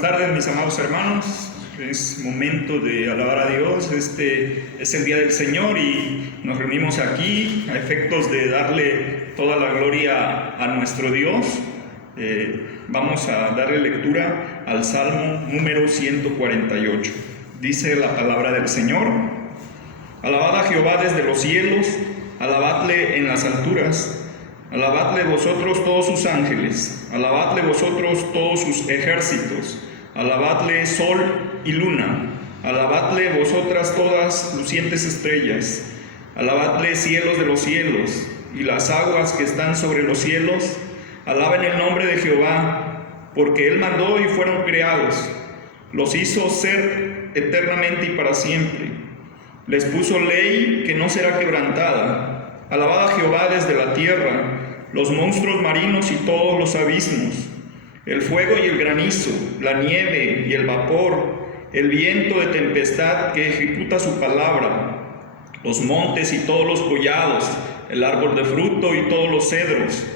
Buenas tardes, mis amados hermanos. Es momento de alabar a Dios. Este es el día del Señor y nos reunimos aquí a efectos de darle toda la gloria a nuestro Dios. Vamos a darle lectura al Salmo número 148. Dice la palabra del Señor: Alabad a Jehová desde los cielos, alabadle en las alturas. Alabadle vosotros todos sus ángeles, alabadle vosotros todos sus ejércitos, alabadle sol y luna, alabadle vosotras todas lucientes estrellas, alabadle cielos de los cielos y las aguas que están sobre los cielos, alaben el nombre de Jehová, porque Él mandó y fueron creados, los hizo ser eternamente y para siempre, les puso ley que no será quebrantada. Alabad a Jehová desde la tierra, los monstruos marinos y todos los abismos, el fuego y el granizo, la nieve y el vapor, el viento de tempestad que ejecuta su palabra, los montes y todos los collados, el árbol de fruto y todos los cedros,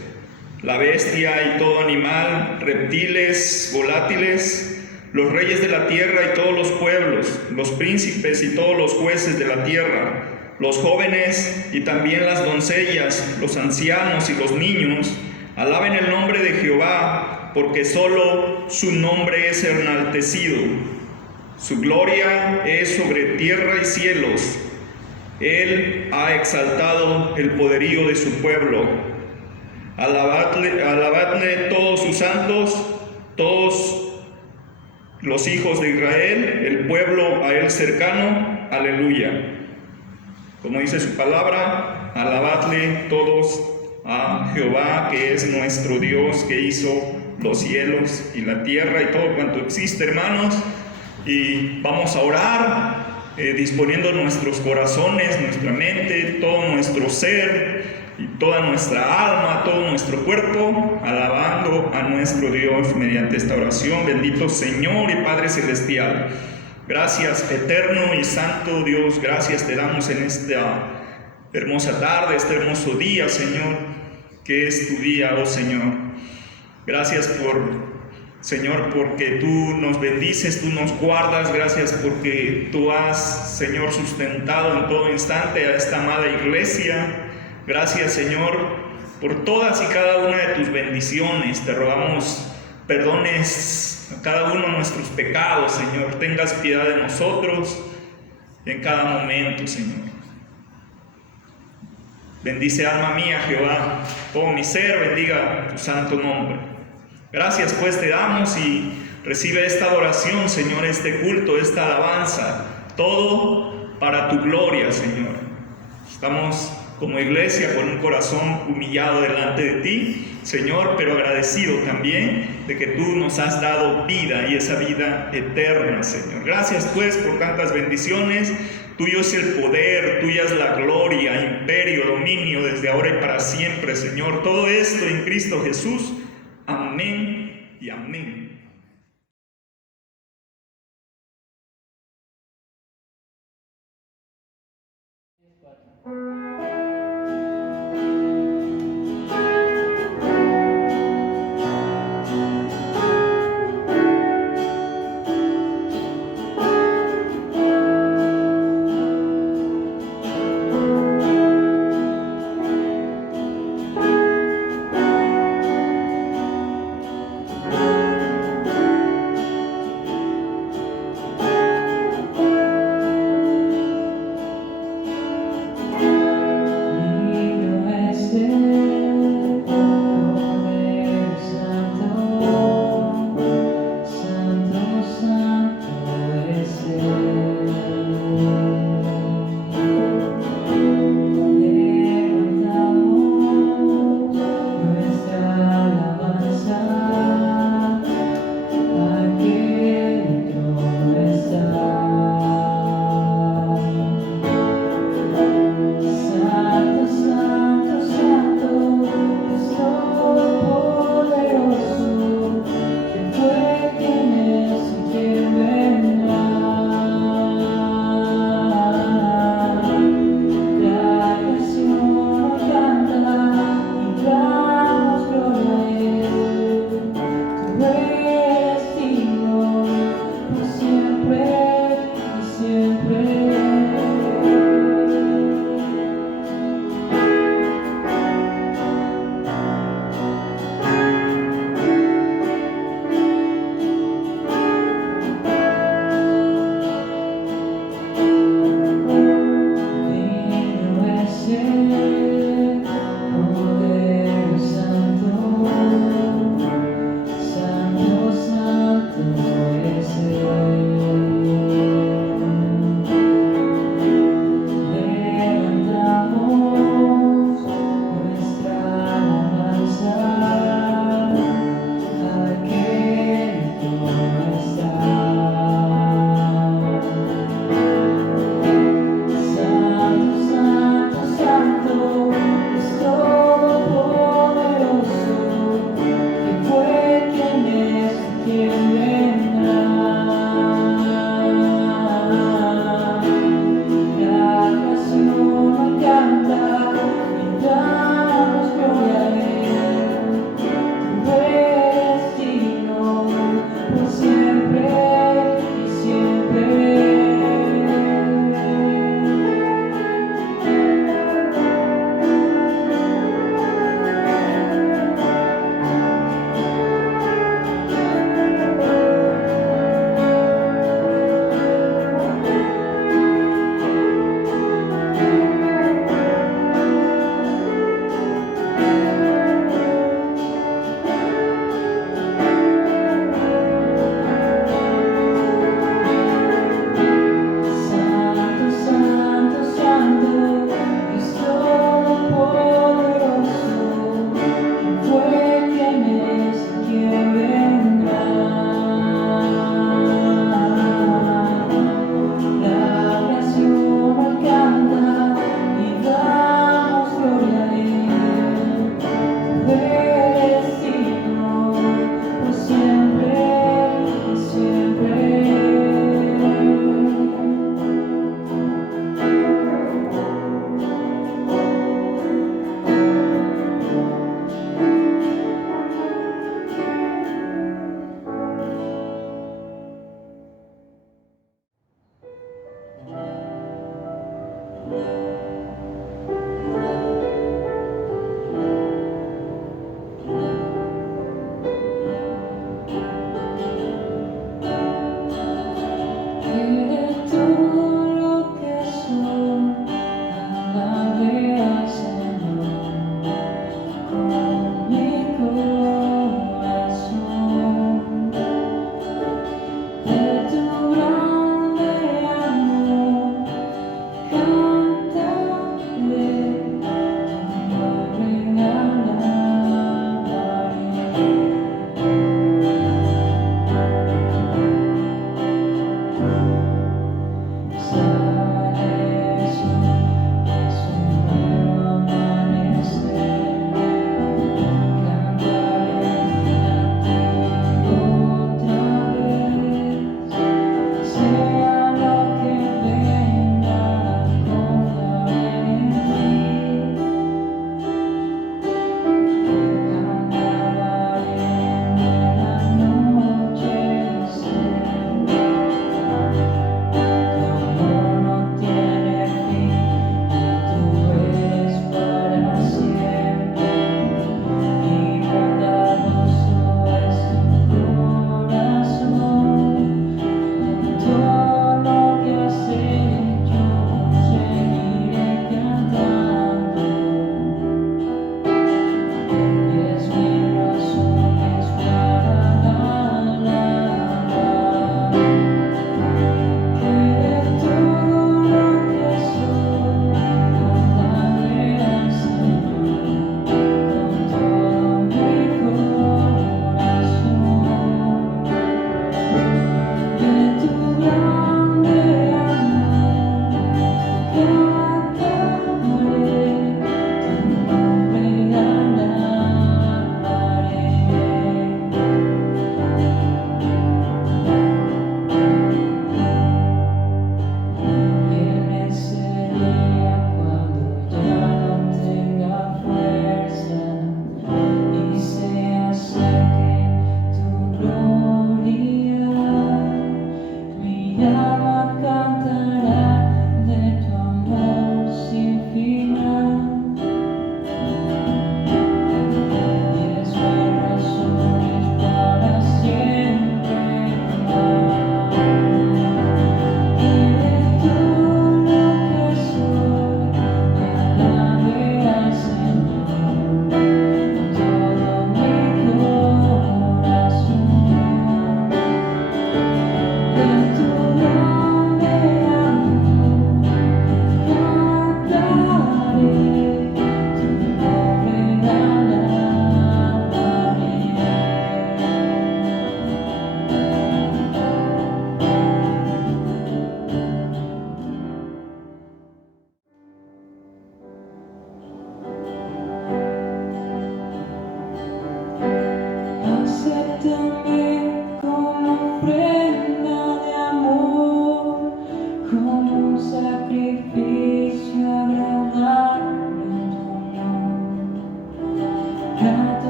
la bestia y todo animal, reptiles, volátiles, los reyes de la tierra y todos los pueblos, los príncipes y todos los jueces de la tierra, los jóvenes y también las doncellas, los ancianos y los niños, alaben el nombre de Jehová, porque solo su nombre es enaltecido. Su gloria es sobre tierra y cielos. Él ha exaltado el poderío de su pueblo. Alabadle todos sus santos, todos los hijos de Israel, el pueblo a él cercano. Aleluya. Como dice su palabra, alabadle todos a Jehová, que es nuestro Dios, que hizo los cielos y la tierra y todo cuanto existe, hermanos. Y vamos a orar, disponiendo nuestros corazones, nuestra mente, todo nuestro ser y toda nuestra alma, todo nuestro cuerpo, alabando a nuestro Dios mediante esta oración. Bendito Señor y Padre Celestial, gracias eterno y santo Dios, gracias te damos en esta hermosa tarde, este hermoso día, Señor, que es tu día, oh Señor. Gracias Señor, porque tú nos bendices, tú nos guardas. Gracias porque tú has, Señor, sustentado en todo instante a esta amada iglesia. Gracias, Señor, por todas y cada una de tus bendiciones. Te rogamos perdones a cada uno de nuestros pecados, Señor. Tengas piedad de nosotros en cada momento, Señor. Bendice, alma mía, Jehová. Todo mi ser bendiga tu santo nombre. Gracias pues te damos y recibe esta adoración, Señor, este culto, esta alabanza, todo para tu gloria, Señor. Estamos como iglesia con un corazón humillado delante de ti, Señor, pero agradecido también de que tú nos has dado vida y esa vida eterna, Señor. Gracias pues por tantas bendiciones. Tuyo es el poder, tuya es la gloria, imperio, dominio desde ahora y para siempre, Señor. Todo esto en Cristo Jesús. Amén y amén.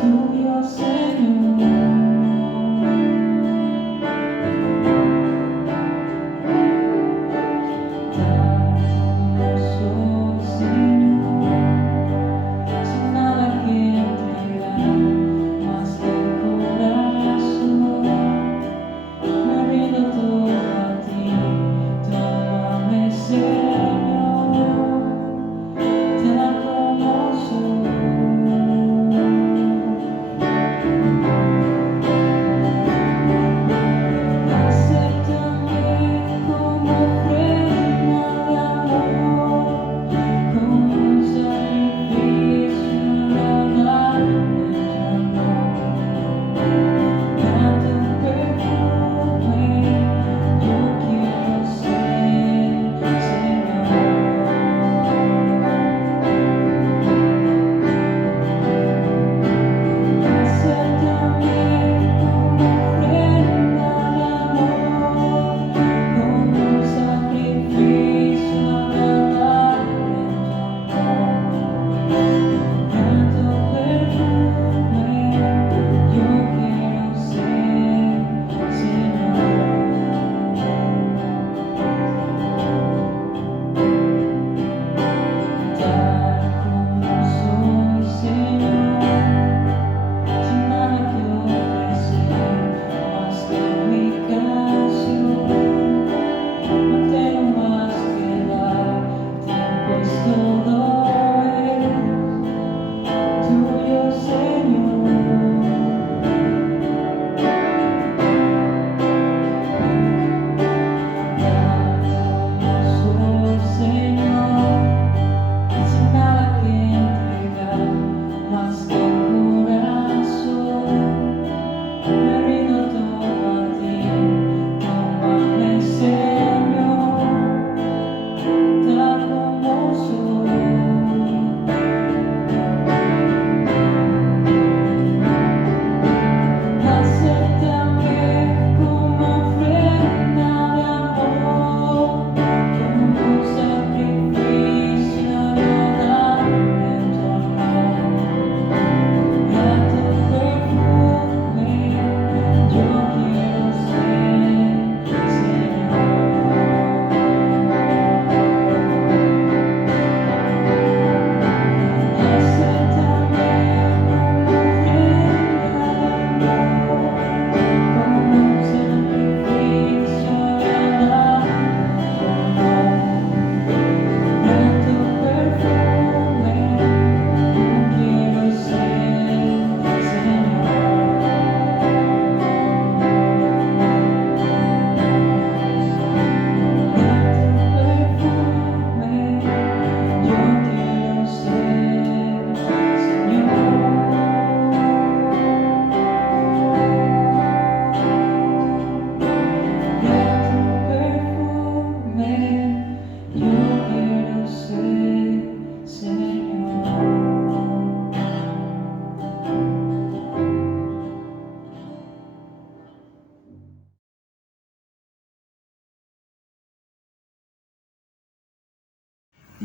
Tuyo, Señor.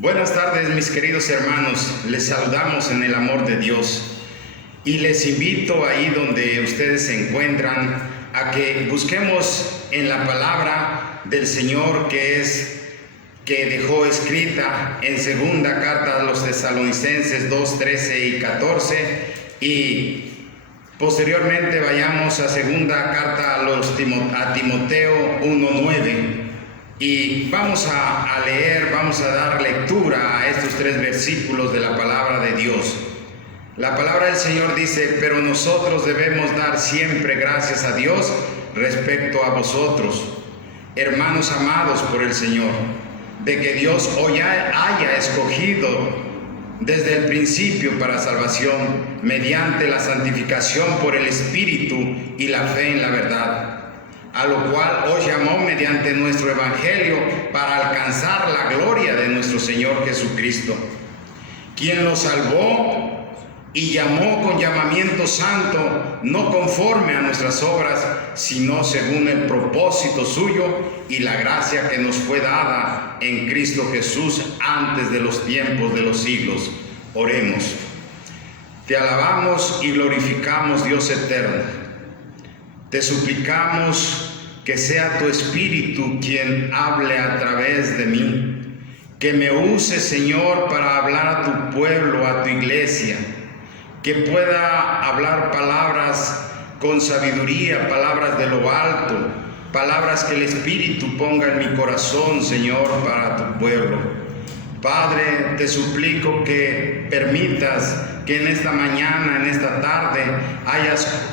Buenas tardes, mis queridos hermanos. Les saludamos en el amor de Dios y les invito ahí donde ustedes se encuentran a que busquemos en la palabra del Señor que dejó escrita en segunda carta a los Tesalonicenses 2:13 y 14, y posteriormente vayamos a segunda carta a Timoteo 1:9. Y vamos a leer, vamos a dar lectura a estos 3 versículos de la palabra de Dios. La palabra del Señor dice: pero nosotros debemos dar siempre gracias a Dios respecto a vosotros, hermanos amados por el Señor, de que Dios os haya escogido desde el principio para salvación, mediante la santificación por el Espíritu y la fe en la verdad, a lo cual os llamó mediante nuestro Evangelio para alcanzar la gloria de nuestro Señor Jesucristo, quien nos salvó y llamó con llamamiento santo, no conforme a nuestras obras, sino según el propósito suyo y la gracia que nos fue dada en Cristo Jesús antes de los tiempos de los siglos. Oremos. Te alabamos y glorificamos, Dios eterno. Te suplicamos que sea tu Espíritu quien hable a través de mí, que me use, Señor, para hablar a tu pueblo, a tu iglesia, que pueda hablar palabras con sabiduría, palabras de lo alto, palabras que el Espíritu ponga en mi corazón, Señor, para tu pueblo. Padre, te suplico que permitas que en esta mañana, en esta tarde,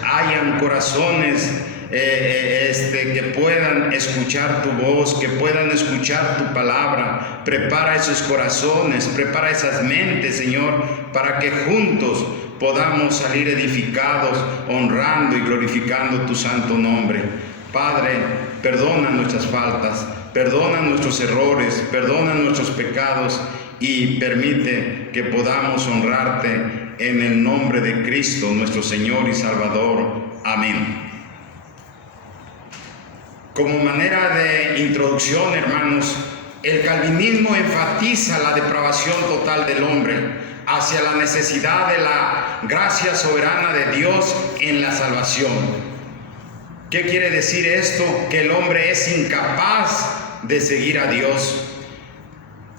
hayan corazones que puedan escuchar tu voz, que puedan escuchar tu palabra. Prepara esos corazones, prepara esas mentes, Señor, para que juntos podamos salir edificados, honrando y glorificando tu santo nombre. Padre, perdona nuestras faltas, perdona nuestros errores, perdona nuestros pecados y permite que podamos honrarte en el nombre de Cristo, nuestro Señor y Salvador. Amén. Como manera de introducción, hermanos, el calvinismo enfatiza la depravación total del hombre hacia la necesidad de la gracia soberana de Dios en la salvación. ¿Qué quiere decir esto? Que el hombre es incapaz de seguir a Dios.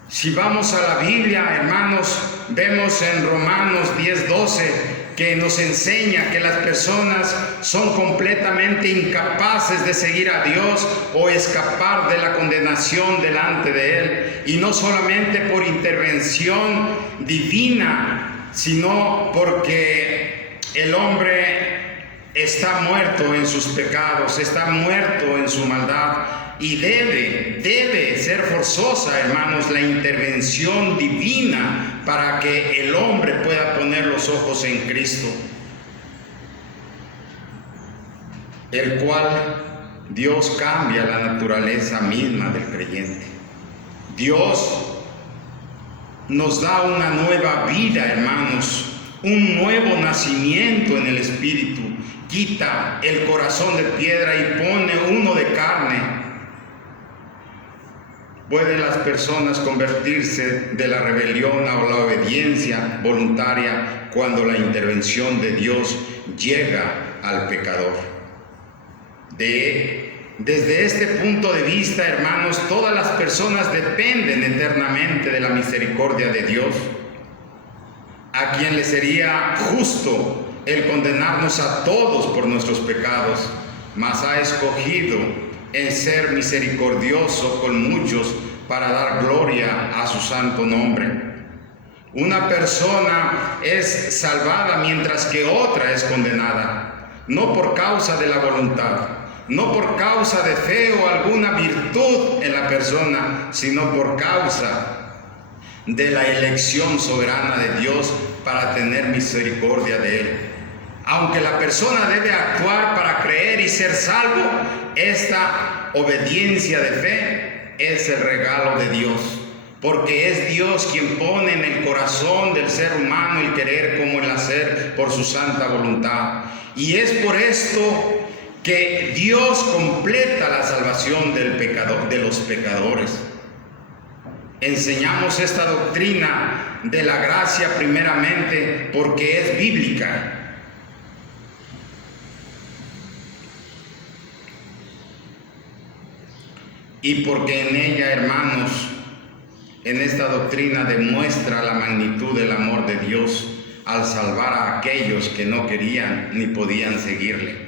Si vamos a la Biblia, hermanos, vemos en Romanos 10:12 que nos enseña que las personas son completamente incapaces de seguir a Dios o escapar de la condenación delante de Él, y no solamente por intervención divina, sino porque el hombre está muerto en sus pecados, está muerto en su maldad, y debe ser forzosa, hermanos, la intervención divina para que el hombre pueda poner los ojos en Cristo, el cual Dios cambia la naturaleza misma del creyente. Dios nos da una nueva vida, hermanos, un nuevo nacimiento en el Espíritu. Quita el corazón de piedra y pone uno de carne. ¿Pueden las personas convertirse de la rebelión a la obediencia voluntaria cuando la intervención de Dios llega al pecador? Desde este punto de vista, hermanos, todas las personas dependen eternamente de la misericordia de Dios, a quien le sería justo el condenarnos a todos por nuestros pecados, mas ha escogido en ser misericordioso con muchos para dar gloria a su santo nombre. Una persona es salvada mientras que otra es condenada, no por causa de la voluntad, no por causa de fe o alguna virtud en la persona, sino por causa de la elección soberana de Dios para tener misericordia de él. Aunque la persona debe actuar para creer y ser salvo, esta obediencia de fe es el regalo de Dios, porque es Dios quien pone en el corazón del ser humano el querer como el hacer por su santa voluntad. Y es por esto que Dios completa la salvación del pecador, de los pecadores. Enseñamos esta doctrina de la gracia primeramente porque es bíblica. Y porque en ella, hermanos, en esta doctrina demuestra la magnitud del amor de Dios al salvar a aquellos que no querían ni podían seguirle.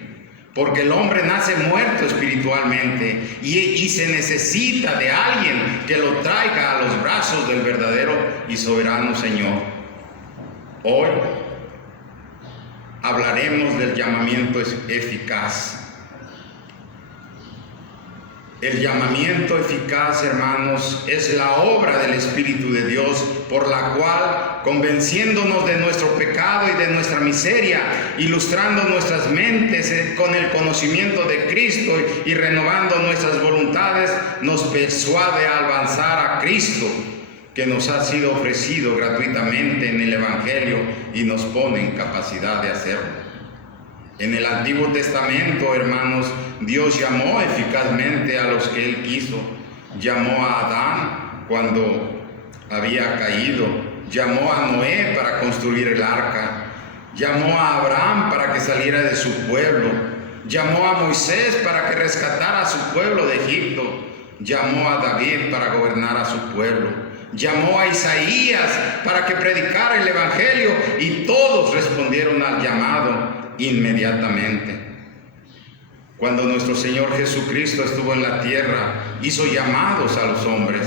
Porque el hombre nace muerto espiritualmente y se necesita de alguien que lo traiga a los brazos del verdadero y soberano Señor. Hoy hablaremos del llamamiento eficaz. El llamamiento eficaz, hermanos, es la obra del Espíritu de Dios por la cual, convenciéndonos de nuestro pecado y de nuestra miseria, ilustrando nuestras mentes con el conocimiento de Cristo y renovando nuestras voluntades, nos persuade a avanzar a Cristo, que nos ha sido ofrecido gratuitamente en el Evangelio y nos pone en capacidad de hacerlo. En el Antiguo Testamento, hermanos, Dios llamó eficazmente a los que Él quiso. Llamó a Adán cuando había caído. Llamó a Noé para construir el arca. Llamó a Abraham para que saliera de su pueblo. Llamó a Moisés para que rescatara a su pueblo de Egipto. Llamó a David para gobernar a su pueblo. Llamó a Isaías para que predicara el Evangelio y todos respondieron al llamado inmediatamente. Cuando nuestro Señor Jesucristo estuvo en la tierra, hizo llamados a los hombres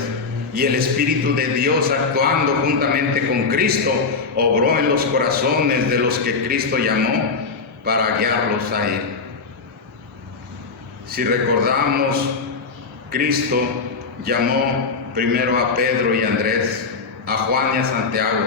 y el Espíritu de Dios, actuando juntamente con Cristo, obró en los corazones de los que Cristo llamó para guiarlos a Él. Si recordamos, Cristo llamó primero a Pedro y a Andrés, a Juan y a Santiago,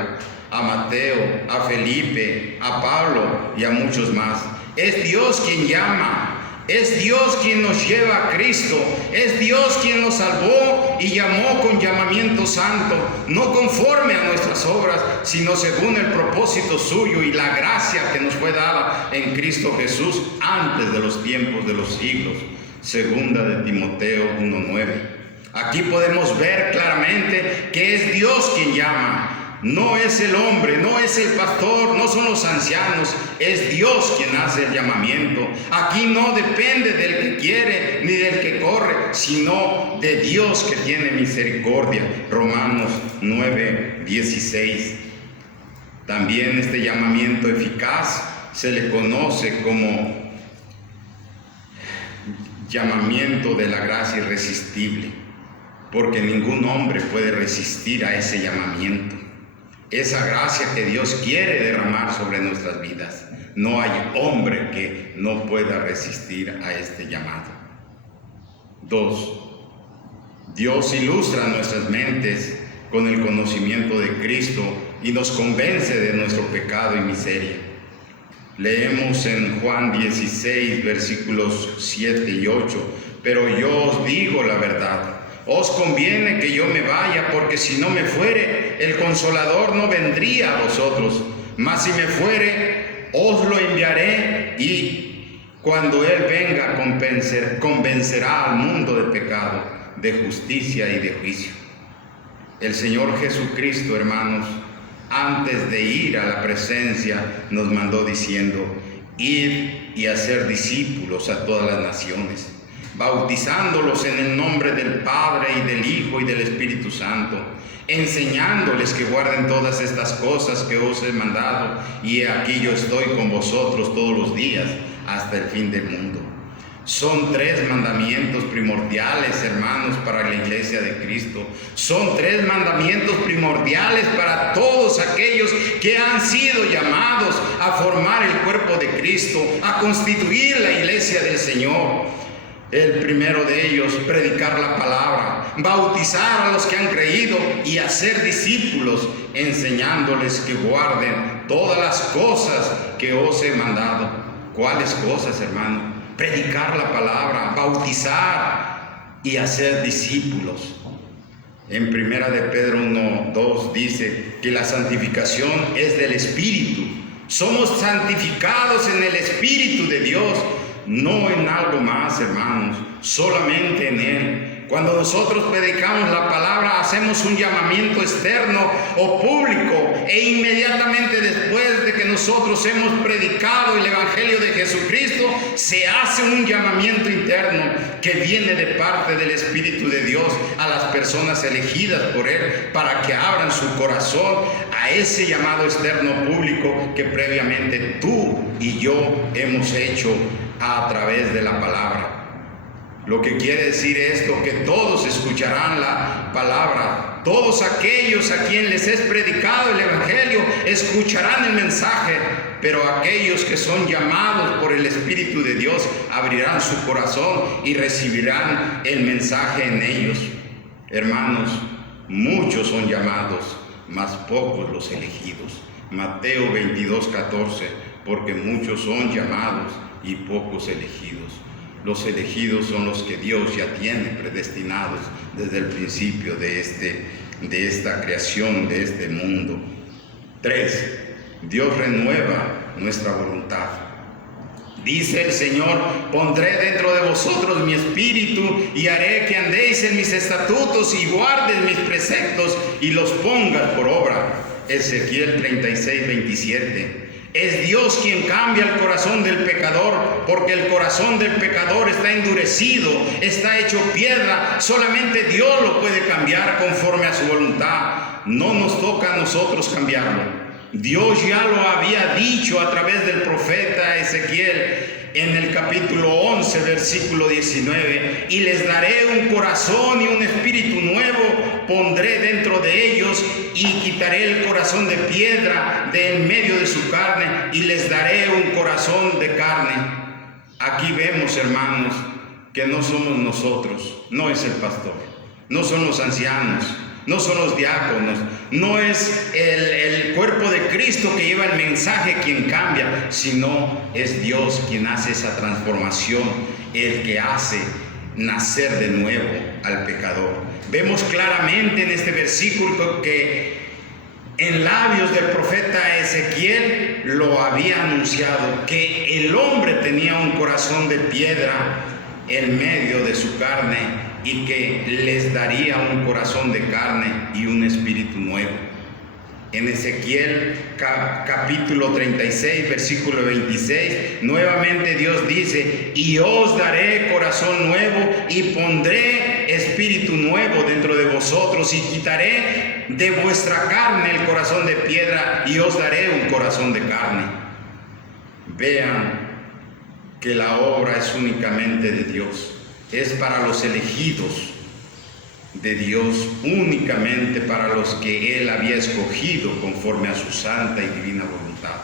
a Mateo, a Felipe, a Pablo y a muchos más. Es Dios quien llama, es Dios quien nos lleva a Cristo, es Dios quien nos salvó y llamó con llamamiento santo, no conforme a nuestras obras, sino según el propósito suyo y la gracia que nos fue dada en Cristo Jesús antes de los tiempos de los siglos. Segunda de Timoteo 1:9. Aquí podemos ver claramente que es Dios quien llama. No es el hombre, no es el pastor, no son los ancianos, es Dios quien hace el llamamiento. Aquí no depende del que quiere ni del que corre, sino de Dios que tiene misericordia. Romanos 9:16. También este llamamiento eficaz se le conoce como llamamiento de la gracia irresistible, porque ningún hombre puede resistir a ese llamamiento. Esa gracia que Dios quiere derramar sobre nuestras vidas. No hay hombre que no pueda resistir a este llamado. 2. Dios ilustra nuestras mentes con el conocimiento de Cristo y nos convence de nuestro pecado y miseria. Leemos en Juan 16, versículos 7 y 8. Pero yo os digo la verdad. Os conviene que yo me vaya, porque si no me fuere, el Consolador no vendría a vosotros. Mas si me fuere, os lo enviaré, y cuando Él venga, convencerá al mundo de pecado, de justicia y de juicio. El Señor Jesucristo, hermanos, antes de ir a la presencia, nos mandó diciendo: id y hacer discípulos a todas las naciones, bautizándolos en el nombre del Padre y del Hijo y del Espíritu Santo, enseñándoles que guarden todas estas cosas que os he mandado, y he aquí yo estoy con vosotros todos los días hasta el fin del mundo. Son 3 mandamientos primordiales, hermanos, para la iglesia de Cristo. Son 3 mandamientos primordiales para todos aquellos que han sido llamados a formar el cuerpo de Cristo, a constituir la iglesia del Señor. El primero de ellos, predicar la palabra, bautizar a los que han creído y hacer discípulos, enseñándoles que guarden todas las cosas que os he mandado. ¿Cuáles cosas, hermano? Predicar la palabra, bautizar y hacer discípulos. En primera de Pedro 1:2 dice que la santificación es del Espíritu. Somos santificados en el Espíritu de Dios, no en algo más, hermanos, solamente en Él. Cuando nosotros predicamos la palabra, hacemos un llamamiento externo o público, e inmediatamente después de que nosotros hemos predicado el Evangelio de Jesucristo, se hace un llamamiento interno que viene de parte del Espíritu de Dios a las personas elegidas por Él, para que abran su corazón a ese llamado externo público que previamente tú y yo hemos hecho a través de la palabra. Lo que quiere decir esto, que todos escucharán la palabra, todos aquellos a quien les es predicado el Evangelio escucharán el mensaje, pero aquellos que son llamados por el Espíritu de Dios abrirán su corazón y recibirán el mensaje en ellos. Hermanos, muchos son llamados, mas pocos los elegidos. Mateo 22:14, porque muchos son llamados y pocos elegidos. Los elegidos son los que Dios ya tiene predestinados desde el principio de esta creación, de este mundo. 3. Dios renueva nuestra voluntad. Dice el Señor: pondré dentro de vosotros mi espíritu y haré que andéis en mis estatutos y guardes mis preceptos y los pongas por obra. Ezequiel 36:27. Es Dios quien cambia el corazón del pecador, porque el corazón del pecador está endurecido, está hecho piedra. Solamente Dios lo puede cambiar conforme a su voluntad. No nos toca a nosotros cambiarlo. Dios ya lo había dicho a través del profeta Ezequiel en el capítulo 11, versículo 19: y les daré un corazón y un espíritu nuevo, pondré dentro de ellos y quitaré el corazón de piedra de en medio de su carne y les daré un corazón de carne. Aquí vemos, hermanos, que no somos nosotros, no es el pastor, no son los ancianos, no son los diáconos, no es el cuerpo de Cristo que lleva el mensaje quien cambia, sino es Dios quien hace esa transformación, el que hace nacer de nuevo al pecador. Vemos claramente en este versículo que en labios del profeta Ezequiel lo había anunciado, que el hombre tenía un corazón de piedra en medio de su carne y que les daría un corazón de carne y un espíritu nuevo. En Ezequiel capítulo 36, versículo 26, nuevamente Dios dice: y os daré corazón nuevo y pondré espíritu nuevo dentro de vosotros y quitaré de vuestra carne el corazón de piedra y os daré un corazón de carne. Vean que la obra es únicamente de Dios. Es para los elegidos de Dios, únicamente para los que Él había escogido conforme a su santa y divina voluntad.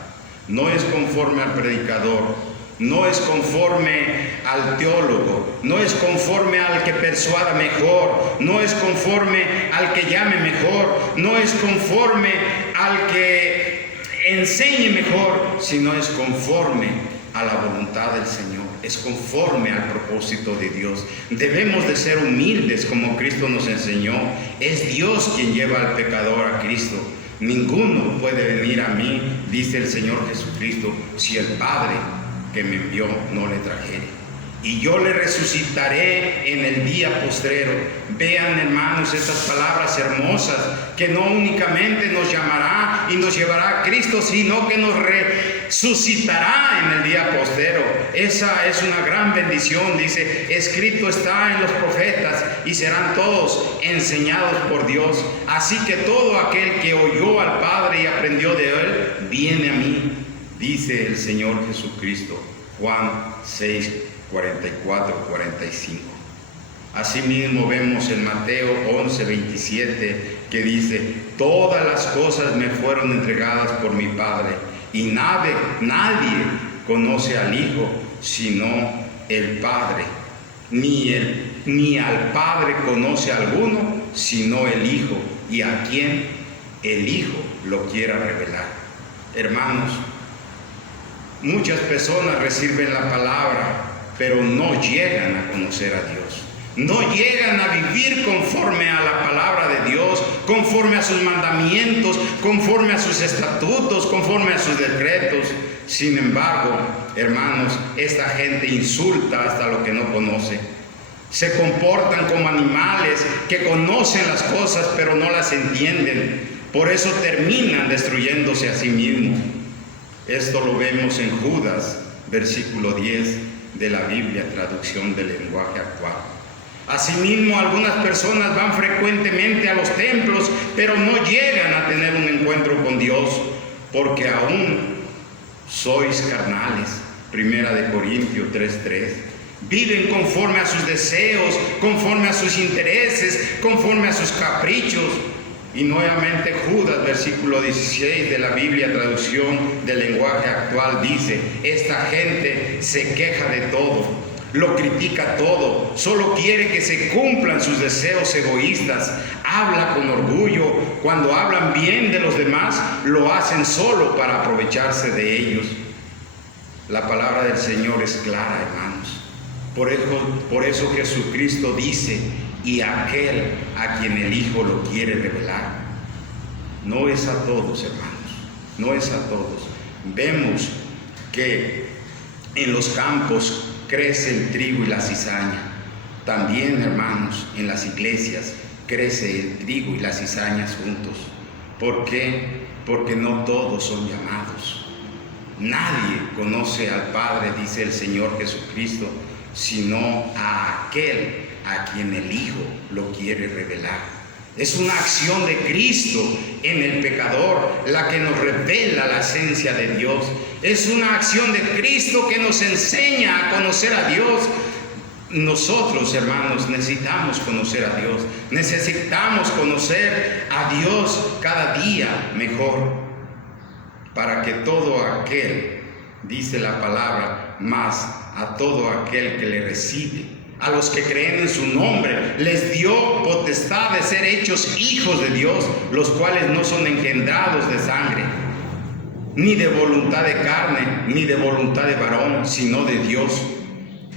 No es conforme al predicador, no es conforme al teólogo, no es conforme al que persuada mejor, no es conforme al que llame mejor, no es conforme al que enseñe mejor, sino es conforme a la voluntad del Señor, es conforme al propósito de Dios. Debemos de ser humildes como Cristo nos enseñó. Es Dios quien lleva al pecador a Cristo. Ninguno puede venir a mí, dice el Señor Jesucristo, si el Padre que me envió no le trajere. Y yo le resucitaré en el día postrero. Vean, hermanos, estas palabras hermosas, que no únicamente nos llamará y nos llevará a Cristo, sino que nos resucitará en el día postrero. Esa es una gran bendición. Dice: escrito está en los profetas y serán todos enseñados por Dios. Así que todo aquel que oyó al Padre y aprendió de Él, viene a mí, dice el Señor Jesucristo. Juan 6, 44, 45. Asimismo vemos en Mateo 11, 27 que dice: todas las cosas me fueron entregadas por mi Padre, y nadie conoce al Hijo sino el Padre, ni al Padre conoce alguno sino el Hijo, y a quien el Hijo lo quiera revelar. Hermanos, muchas personas reciben la palabra, pero no llegan a conocer a Dios. No llegan a vivir conforme a la palabra de Dios, conforme a sus mandamientos, conforme a sus estatutos, conforme a sus decretos. Sin embargo, hermanos, esta gente insulta hasta lo que no conoce. Se comportan como animales que conocen las cosas pero no las entienden. Por eso terminan destruyéndose a sí mismos. Esto lo vemos en Judas, versículo 10 de la Biblia, traducción del lenguaje actual. Asimismo, algunas personas van frecuentemente a los templos, pero no llegan a tener un encuentro con Dios, porque aún sois carnales. Primera de Corintios 3:3. Viven conforme a sus deseos, conforme a sus intereses, conforme a sus caprichos. Y nuevamente Judas, versículo 16 de la Biblia, traducción del lenguaje actual, dice: esta gente se queja de todo, lo critica todo, solo quiere que se cumplan sus deseos egoístas, habla con orgullo. Cuando hablan bien de los demás, lo hacen solo para aprovecharse de ellos. La palabra del Señor es clara, hermanos. Por eso Jesucristo dice: y aquel a quien el Hijo lo quiere revelar. No es a todos, hermanos, no es a todos. Vemos que en los campos crece el trigo y la cizaña. También, hermanos, en las iglesias crece el trigo y las cizañas juntos. ¿Por qué? Porque no todos son llamados. Nadie conoce al Padre, dice el Señor Jesucristo, sino a aquel a quien el Hijo lo quiere revelar. Es una acción de Cristo en el pecador la que nos revela la esencia de Dios. Es una acción de Cristo que nos enseña a conocer a Dios. Nosotros, hermanos, necesitamos conocer a Dios. Necesitamos conocer a Dios cada día mejor, para que todo aquel, dice la palabra, más a todo aquel que le recibe, a los que creen en su nombre, les dio potestad de ser hechos hijos de Dios, los cuales no son engendrados de sangre, ni de voluntad de carne, ni de voluntad de varón, sino de Dios.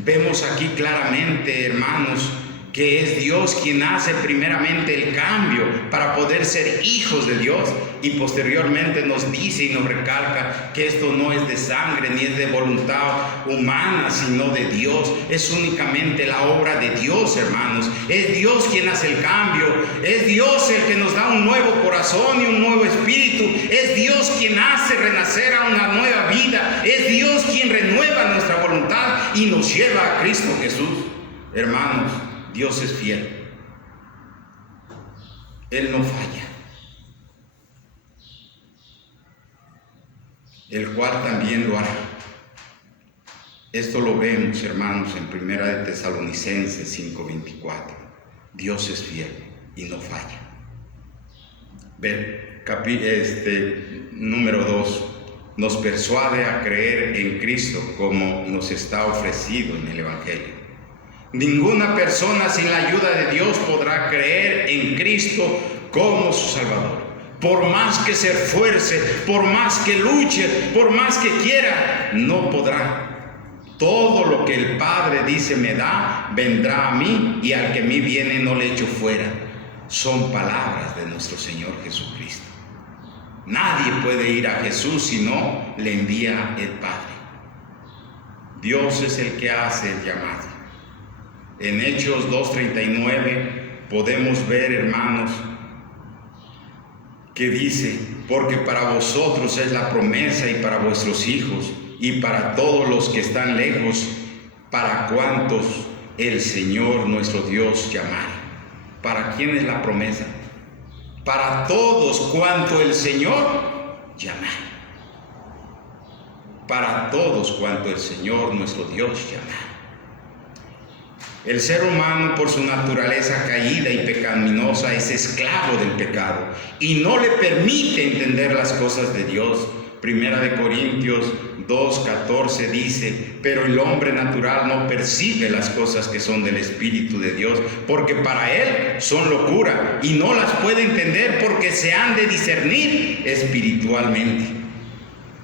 Vemos aquí claramente, hermanos, que es Dios quien hace primeramente el cambio para poder ser hijos de Dios, y posteriormente nos dice y nos recalca que esto no es de sangre ni es de voluntad humana, sino de Dios. Es únicamente la obra de Dios, hermanos. Es Dios quien hace el cambio. Es Dios el que nos da un nuevo corazón y un nuevo espíritu. Es Dios quien hace renacer a una nueva vida. Es Dios quien renueva nuestra voluntad y nos lleva a Cristo Jesús. Hermanos, Dios es fiel. Él no falla. El cual también lo hará. Esto lo vemos, hermanos, en Primera de Tesalonicenses 5:24. Dios es fiel y no falla. Número 2. Nos persuade a creer en Cristo como nos está ofrecido en el Evangelio. Ninguna persona sin la ayuda de Dios podrá creer en Cristo como su Salvador. Por más que se esfuerce, por más que luche, por más que quiera, no podrá. Todo lo que el Padre dice me da, vendrá a mí, y al que a mí viene no le echo fuera. Son palabras de nuestro Señor Jesucristo. Nadie puede ir a Jesús si no le envía el Padre. Dios es el que hace el llamado. En Hechos 2:39 podemos ver, hermanos, que dice: porque para vosotros es la promesa, y para vuestros hijos, y para todos los que están lejos, para cuantos el Señor nuestro Dios llamare. ¿Para quién es la promesa? Para todos cuanto el Señor llamare. Para todos cuanto el Señor nuestro Dios llamare. El ser humano, por su naturaleza caída y pecaminosa, es esclavo del pecado y no le permite entender las cosas de Dios. Primera de Corintios 2:14 dice: pero el hombre natural no percibe las cosas que son del Espíritu de Dios, porque para él son locura, y no las puede entender porque se han de discernir espiritualmente.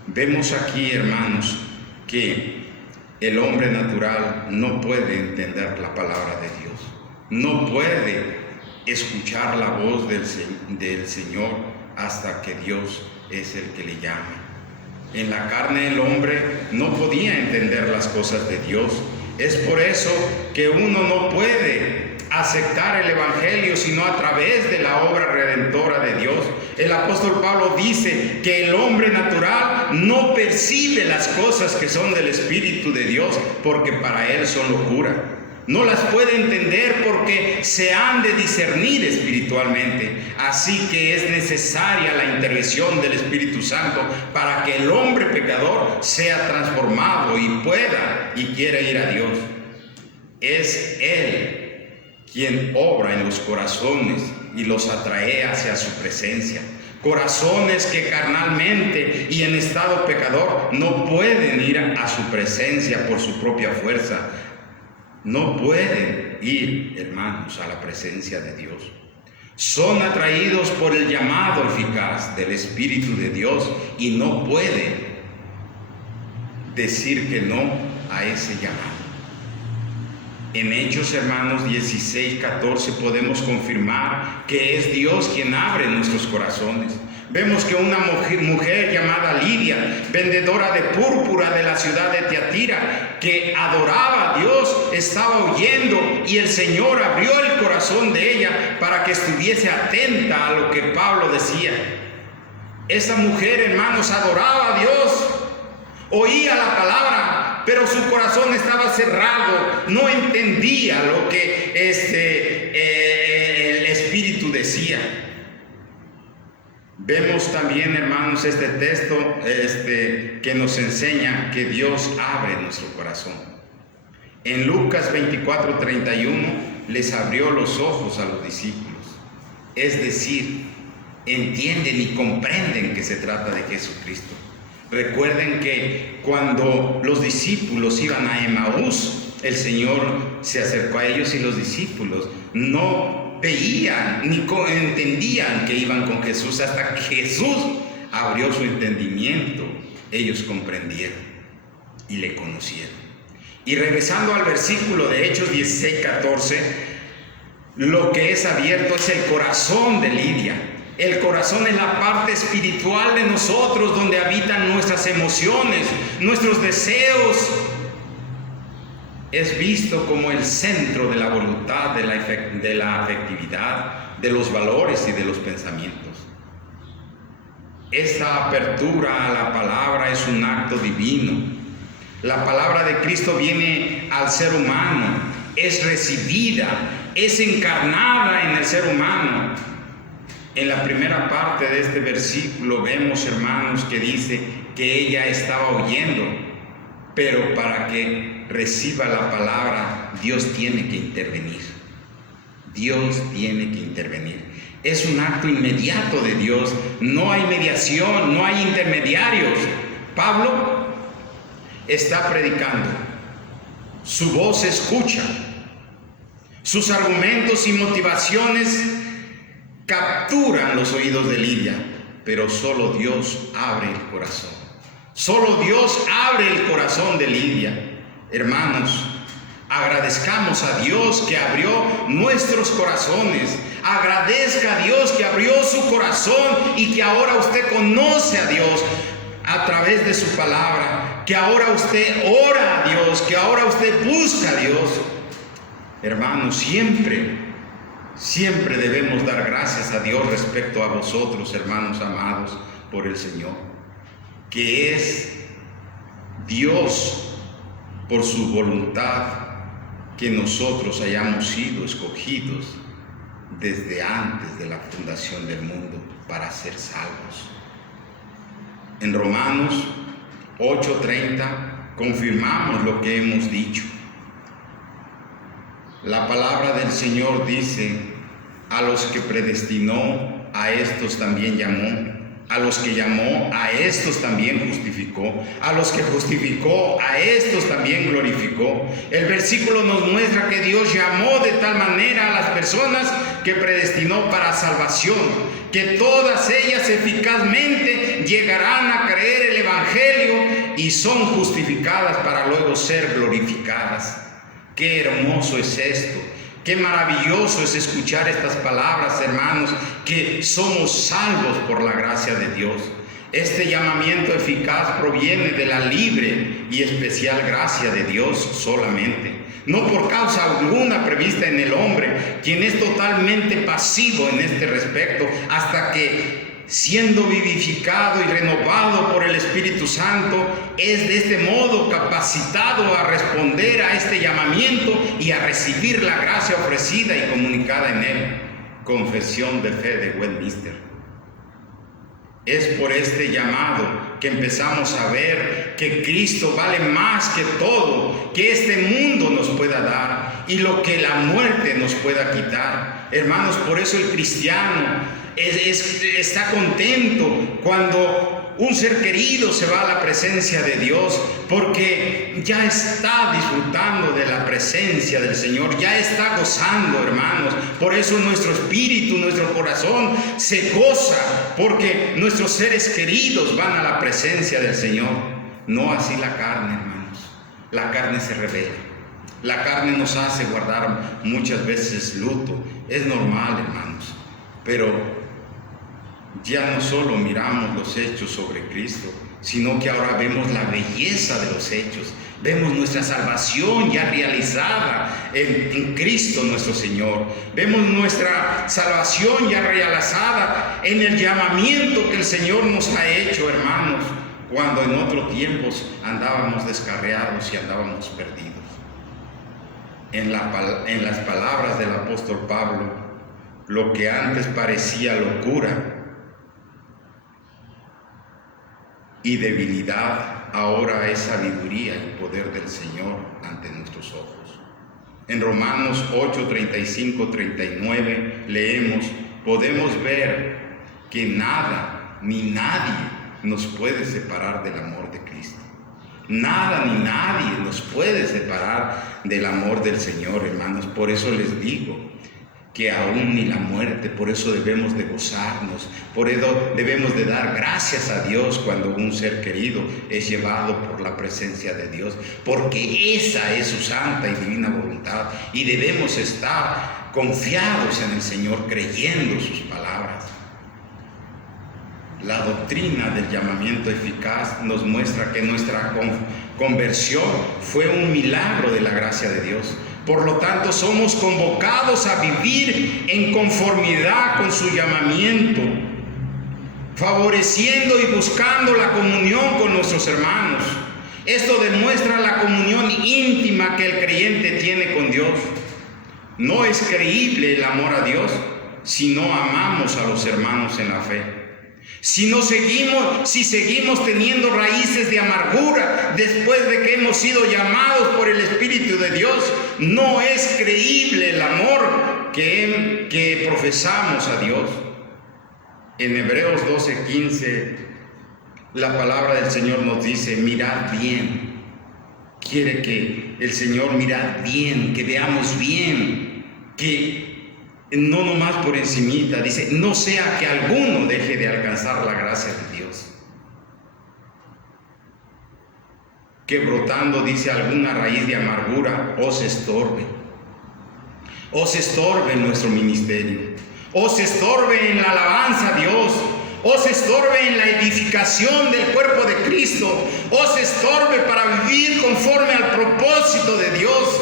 Vemos aquí, hermanos, que el hombre natural no puede entender la palabra de Dios, no puede escuchar la voz del Señor hasta que Dios es el que le llama. En la carne el hombre no podía entender las cosas de Dios. Es por eso que uno no puede aceptar el Evangelio sino a través de la obra redentora de Dios. El apóstol Pablo dice que el hombre natural no percibe las cosas que son del Espíritu de Dios porque para él son locura. No las puede entender porque se han de discernir espiritualmente. Así que es necesaria la intervención del Espíritu Santo para que el hombre pecador sea transformado y pueda y quiera ir a Dios. Es Él quien obra en los corazones y los atrae hacia su presencia. Corazones que carnalmente y en estado pecador no pueden ir a su presencia por su propia fuerza. No pueden ir, hermanos, a la presencia de Dios. Son atraídos por el llamado eficaz del Espíritu de Dios y no pueden decir que no a ese llamado. En Hechos, hermanos, 16:14 podemos confirmar que es Dios quien abre nuestros corazones. Vemos que una mujer llamada Lidia, vendedora de púrpura de la ciudad de Tiatira, que adoraba a Dios, estaba oyendo y el Señor abrió el corazón de ella para que estuviese atenta a lo que Pablo decía. Esa mujer, hermanos, adoraba a Dios, oía la palabra, pero su corazón estaba cerrado, no entendía lo que el Espíritu decía. Vemos también, hermanos, este texto que nos enseña que Dios abre nuestro corazón. En Lucas 24:31 les abrió los ojos a los discípulos. Es decir, entienden y comprenden que se trata de Jesucristo. Recuerden que cuando los discípulos iban a Emaús, el Señor se acercó a ellos y los discípulos no veían ni entendían que iban con Jesús hasta que Jesús abrió su entendimiento. Ellos comprendieron y le conocieron. Y regresando al versículo de Hechos 16:14, lo que es abierto es el corazón de Lidia. El corazón es la parte espiritual de nosotros, donde habitan nuestras emociones, nuestros deseos. Es visto como el centro de la voluntad, de la afectividad, de los valores y de los pensamientos. Esta apertura a la palabra es un acto divino. La palabra de Cristo viene al ser humano, es recibida, es encarnada en el ser humano. En la primera parte de este versículo vemos, hermanos, que dice que ella estaba oyendo, pero para que reciba la palabra, Dios tiene que intervenir. Dios tiene que intervenir. Es un acto inmediato de Dios. No hay mediación, no hay intermediarios. Pablo está predicando. Su voz se escucha. Sus argumentos y motivaciones capturan los oídos de Lidia, pero solo Dios abre el corazón. Solo Dios abre el corazón de Lidia. Hermanos, agradezcamos a Dios que abrió nuestros corazones. Agradezca a Dios que abrió su corazón y que ahora usted conoce a Dios a través de su palabra, que ahora usted ora a Dios, que ahora usted busca a Dios. Hermanos, siempre debemos dar gracias a Dios respecto a vosotros, hermanos amados por el Señor, que es Dios por su voluntad que nosotros hayamos sido escogidos desde antes de la fundación del mundo para ser salvos. En Romanos 8:30 confirmamos lo que hemos dicho. La palabra del Señor dice: a los que predestinó, a estos también llamó. A los que llamó, a estos también justificó. A los que justificó, a estos también glorificó. El versículo nos muestra que Dios llamó de tal manera a las personas que predestinó para salvación, que todas ellas eficazmente llegarán a creer el Evangelio y son justificadas para luego ser glorificadas. Qué hermoso es esto. Qué maravilloso es escuchar estas palabras, hermanos, que somos salvos por la gracia de Dios. Este llamamiento eficaz proviene de la libre y especial gracia de Dios solamente, no por causa alguna prevista en el hombre, quien es totalmente pasivo en este respecto, hasta que, siendo vivificado y renovado por el Espíritu Santo, es de este modo capacitado a responder a este llamamiento y a recibir la gracia ofrecida y comunicada en él. Confesión de fe de Westminster. Es por este llamado que empezamos a ver que Cristo vale más que todo que este mundo nos pueda dar y lo que la muerte nos pueda quitar. Hermanos, por eso el cristiano está contento cuando un ser querido se va a la presencia de Dios, porque ya está disfrutando de la presencia del Señor, ya está gozando, hermanos. Por eso nuestro espíritu, nuestro corazón se goza, porque nuestros seres queridos van a la presencia del Señor. No así la carne, hermanos. La carne se rebela. La carne nos hace guardar muchas veces luto. Es normal, hermanos. Pero ya no solo miramos los hechos sobre Cristo, sino que ahora vemos la belleza de los hechos. Vemos nuestra salvación ya realizada en Cristo nuestro Señor. Vemos nuestra salvación ya realizada en el llamamiento que el Señor nos ha hecho, hermanos, cuando en otros tiempos andábamos descarriados y andábamos perdidos. En las palabras del apóstol Pablo, lo que antes parecía locura y debilidad, ahora es sabiduría y poder del Señor ante nuestros ojos. En Romanos 8, 35, 39 leemos: podemos ver que nada ni nadie nos puede separar del amor de Cristo. Nada ni nadie nos puede separar del amor del Señor, hermanos. Por eso les digo que aún ni la muerte, por eso debemos de gozarnos, por eso debemos de dar gracias a Dios cuando un ser querido es llevado por la presencia de Dios, porque esa es su santa y divina voluntad, y debemos estar confiados en el Señor, creyendo sus palabras. La doctrina del llamamiento eficaz nos muestra que nuestra conversión fue un milagro de la gracia de Dios. Por lo tanto, somos convocados a vivir en conformidad con su llamamiento, favoreciendo y buscando la comunión con nuestros hermanos. Esto demuestra la comunión íntima que el creyente tiene con Dios. No es creíble el amor a Dios si no amamos a los hermanos en la fe. Si seguimos teniendo raíces de amargura después de que hemos sido llamados por el Espíritu de Dios, no es creíble el amor que profesamos a Dios. En Hebreos 12:15, la palabra del Señor nos dice: mirad bien. Quiere que el Señor mirad bien, que veamos bien, que no nomás por encimita, dice, no sea que alguno deje de alcanzar la gracia de Dios. Que brotando, dice, alguna raíz de amargura os estorbe en nuestro ministerio, os estorbe en la alabanza a Dios, os estorbe en la edificación del cuerpo de Cristo, os estorbe para vivir conforme al propósito de Dios.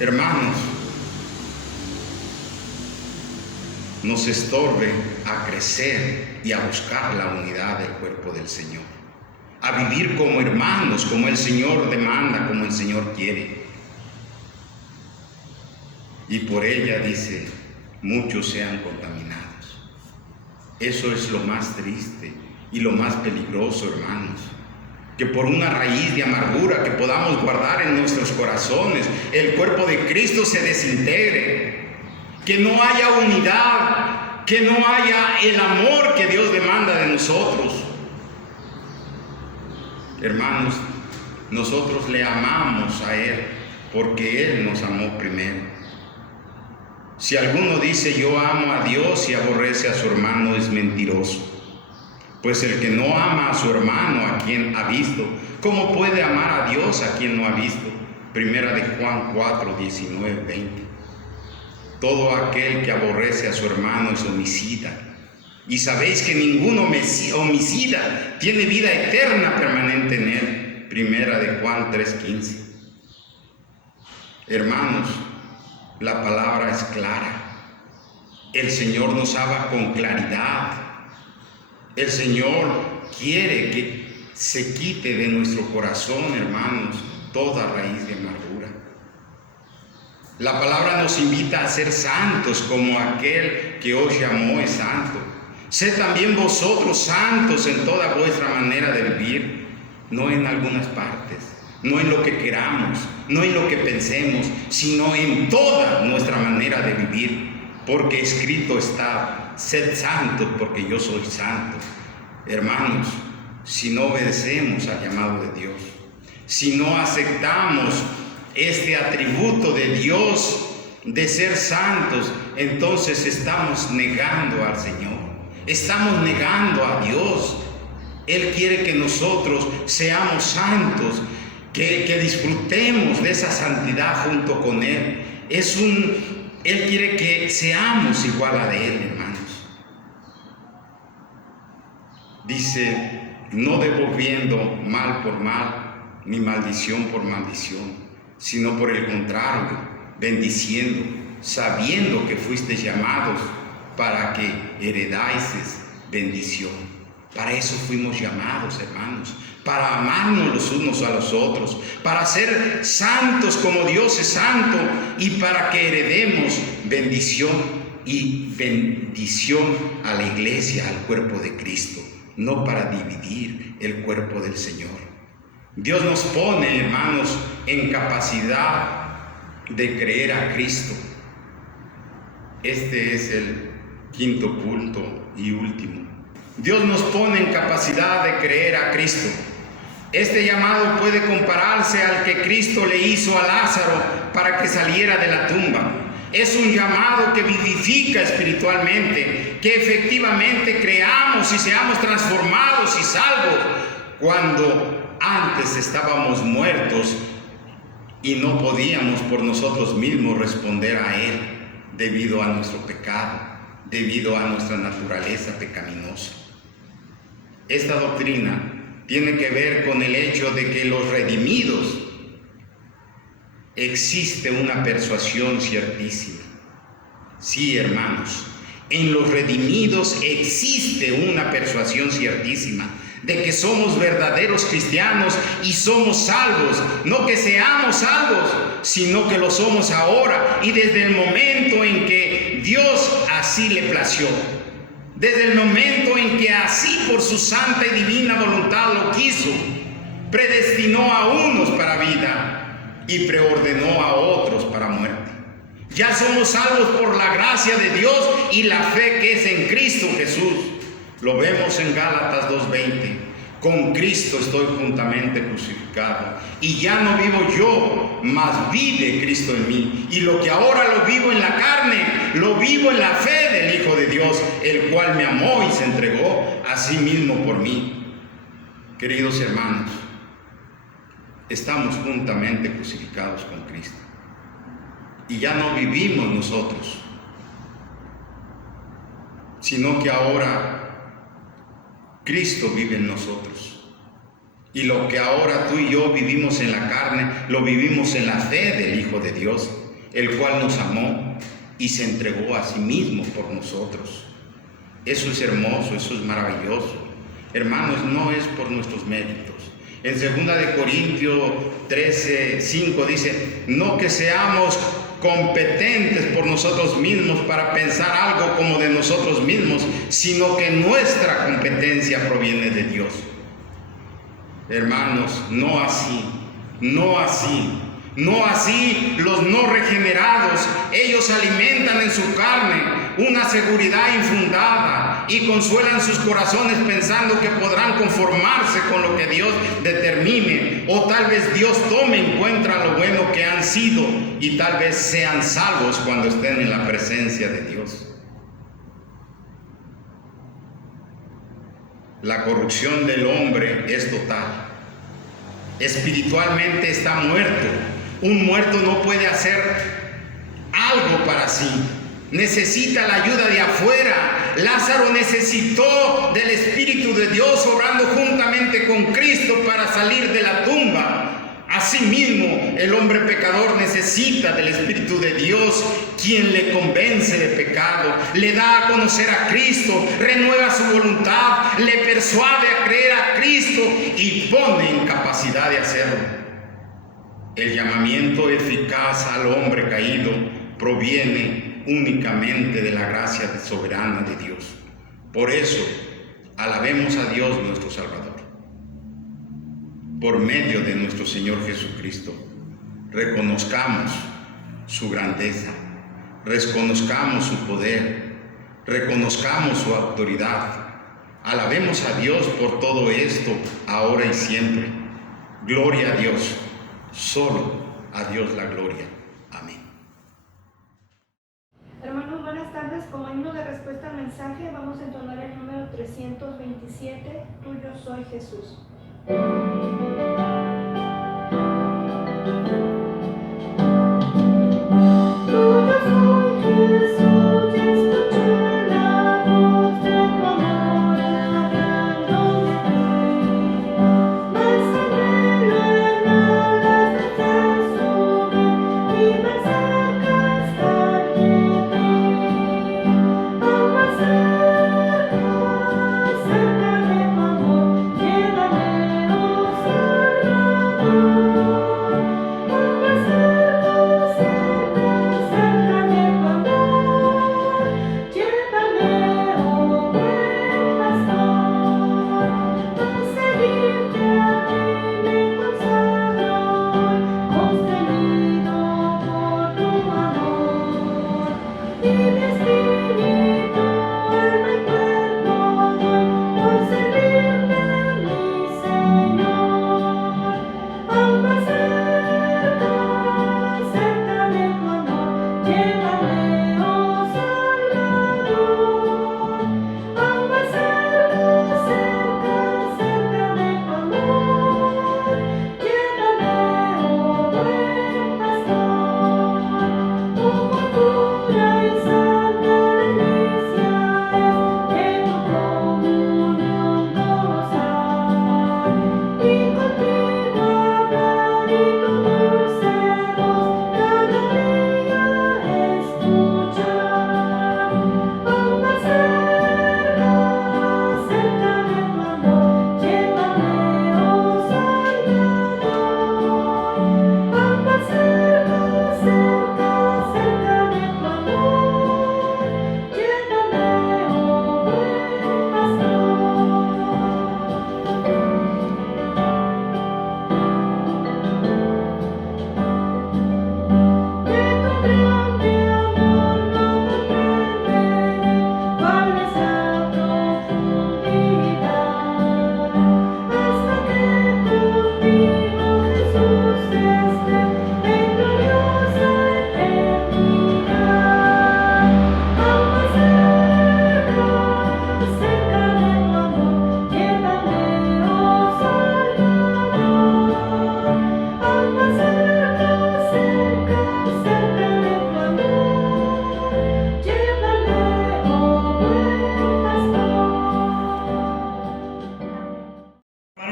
Hermanos, nos estorbe a crecer y a buscar la unidad del cuerpo del Señor, a vivir como hermanos, como el Señor demanda, como el Señor quiere. Y por ella, dice, muchos sean contaminados. Eso es lo más triste y lo más peligroso, hermanos, que por una raíz de amargura que podamos guardar en nuestros corazones, el cuerpo de Cristo se desintegre. Que no haya unidad, que no haya el amor que Dios demanda de nosotros. Hermanos, nosotros le amamos a Él porque Él nos amó primero. Si alguno dice yo amo a Dios y aborrece a su hermano, es mentiroso. Pues el que no ama a su hermano, a quien ha visto, ¿cómo puede amar a Dios a quien no ha visto? Primera de Juan 4, 19, 20. Todo aquel que aborrece a su hermano es homicida, y sabéis que ningún homicida tiene vida eterna permanente en él. Primera de Juan 3:15. Hermanos, la palabra es clara. El Señor nos habla con claridad. El Señor quiere que se quite de nuestro corazón, hermanos, toda raíz de amargura. La palabra nos invita a ser santos como aquel que os llamó es santo. Sed también vosotros santos en toda vuestra manera de vivir, no en algunas partes, no en lo que queramos, no en lo que pensemos, sino en toda nuestra manera de vivir, porque escrito está: sed santos porque yo soy santo. Hermanos, si no obedecemos al llamado de Dios, si no aceptamos este atributo de Dios de ser santos, entonces estamos negando al Señor, estamos negando a Dios. Él quiere que nosotros seamos santos, que disfrutemos de esa santidad junto con Él. Él quiere que seamos igual a Él, hermanos. Dice: no devolviendo mal por mal, ni maldición por maldición, sino por el contrario, bendiciendo, sabiendo que fuisteis llamados para que heredáis bendición. Para eso fuimos llamados, hermanos, para amarnos los unos a los otros, para ser santos como Dios es santo y para que heredemos bendición y bendición a la iglesia, al cuerpo de Cristo, no para dividir el cuerpo del Señor. Dios nos pone, hermanos, en capacidad de creer a Cristo. Este es el quinto punto y último. Dios nos pone en capacidad de creer a Cristo. Este llamado puede compararse al que Cristo le hizo a Lázaro para que saliera de la tumba. Es un llamado que vivifica espiritualmente, que efectivamente creamos y seamos transformados y salvos cuando antes estábamos muertos y no podíamos por nosotros mismos responder a Él debido a nuestro pecado, debido a nuestra naturaleza pecaminosa. Esta doctrina tiene que ver con el hecho de que los redimidos existe una persuasión ciertísima. Sí, hermanos, en los redimidos existe una persuasión ciertísima de que somos verdaderos cristianos y somos salvos. No que seamos salvos, sino que lo somos ahora y desde el momento en que Dios así le plació. Desde el momento en que así por su santa y divina voluntad lo quiso, predestinó a unos para vida y preordenó a otros para muerte. Ya somos salvos por la gracia de Dios y la fe que es en Cristo Jesús. Lo vemos en Gálatas 2:20. Con Cristo estoy juntamente crucificado, y ya no vivo yo, mas vive Cristo en mí. Y lo que ahora lo vivo en la carne, lo vivo en la fe del Hijo de Dios, el cual me amó y se entregó a sí mismo por mí. Queridos hermanos, estamos juntamente crucificados con Cristo. Y ya no vivimos nosotros, sino que ahora Cristo vive en nosotros. Y lo que ahora tú y yo vivimos en la carne, lo vivimos en la fe del Hijo de Dios, el cual nos amó y se entregó a sí mismo por nosotros. Eso es hermoso, eso es maravilloso. Hermanos, no es por nuestros méritos. En 2 de Corintios 13:5 dice: no que seamos competentes por nosotros mismos para pensar algo como de nosotros mismos, sino que nuestra competencia proviene de Dios. Hermanos, no así, no así. No así los no regenerados. Ellos alimentan en su carne una seguridad infundada y consuelan sus corazones pensando que podrán conformarse con lo que Dios determine, o tal vez Dios tome en cuenta lo bueno que han sido y tal vez sean salvos cuando estén en la presencia de Dios. La corrupción del hombre es total. Espiritualmente está muerto. Un muerto no puede hacer algo para sí. Necesita la ayuda de afuera. Lázaro necesitó del Espíritu de Dios obrando juntamente con Cristo para salir de la tumba. Asimismo, el hombre pecador necesita del Espíritu de Dios, quien le convence de pecado, le da a conocer a Cristo, renueva su voluntad, le persuade a creer a Cristo y pone en capacidad de hacerlo. El llamamiento eficaz al hombre caído proviene únicamente de la gracia soberana de Dios. Por eso, alabemos a Dios nuestro Salvador. Por medio de nuestro Señor Jesucristo, reconozcamos su grandeza, reconozcamos su poder, reconozcamos su autoridad. Alabemos a Dios por todo esto, ahora y siempre. Gloria a Dios, solo a Dios la gloria. Amén. Hermanos, buenas tardes. Como himno de respuesta al mensaje, vamos a entonar el número 327, Tuyo soy Jesús.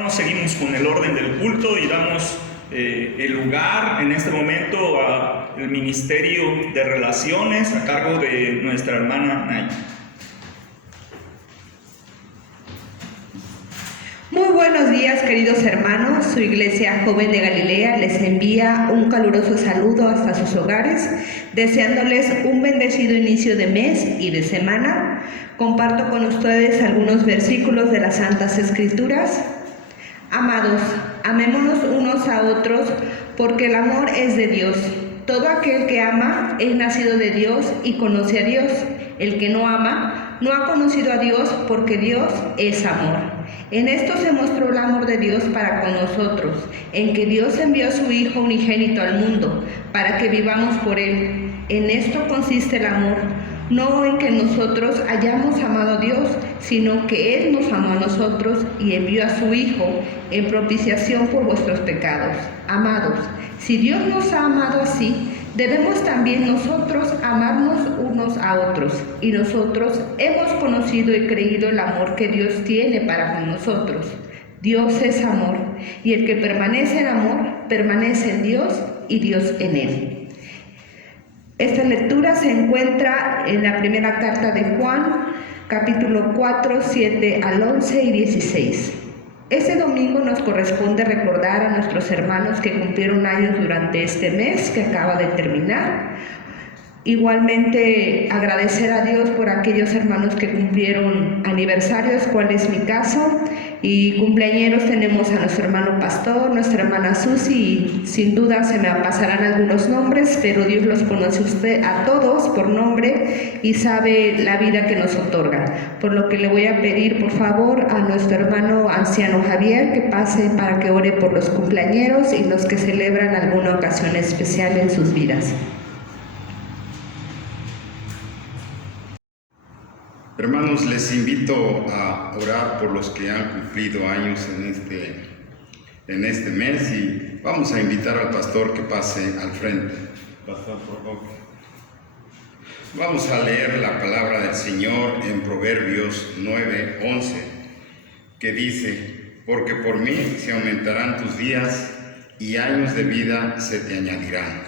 Seguimos con el orden del culto y damos el lugar en este momento al Ministerio de Relaciones a cargo de nuestra hermana Nay. Muy buenos días, queridos hermanos. Su Iglesia Joven de Galilea les envía un caluroso saludo hasta sus hogares, deseándoles un bendecido inicio de mes y de semana. Comparto con ustedes algunos versículos de las Santas Escrituras. Amados, amémonos unos a otros, porque el amor es de Dios. Todo aquel que ama es nacido de Dios y conoce a Dios. El que no ama no ha conocido a Dios, porque Dios es amor. En esto se mostró el amor de Dios para con nosotros, en que Dios envió a su Hijo unigénito al mundo, para que vivamos por Él. En esto consiste el amor, no en que nosotros hayamos amado a Dios, sino que Él nos amó a nosotros y envió a su Hijo en propiciación por vuestros pecados. Amados, si Dios nos ha amado así, Debemos también nosotros amarnos unos a otros, y nosotros hemos conocido y creído el amor que Dios tiene para con nosotros. Dios es amor, y el que permanece en amor, permanece en Dios y Dios en él. Esta lectura se encuentra en la primera carta de Juan, capítulo 4, 7 al 11 y 16. Este domingo nos corresponde recordar a nuestros hermanos que cumplieron años durante este mes que acaba de terminar. Igualmente agradecer a Dios por aquellos hermanos que cumplieron aniversarios, cual es mi caso, y cumpleañeros tenemos a nuestro hermano Pastor, nuestra hermana Susi, y sin duda se me pasarán algunos nombres, pero Dios los conoce usted a todos por nombre y sabe la vida que nos otorga, por lo que le voy a pedir por favor a nuestro hermano anciano Javier que pase para que ore por los cumpleañeros y los que celebran alguna ocasión especial en sus vidas. Hermanos, les invito a orar por los que han cumplido años en este mes y vamos a invitar al pastor que pase al frente. Pastor, por favor. Vamos a leer la palabra del Señor en Proverbios 9:11, que dice: porque por mí se aumentarán tus días y años de vida se te añadirán.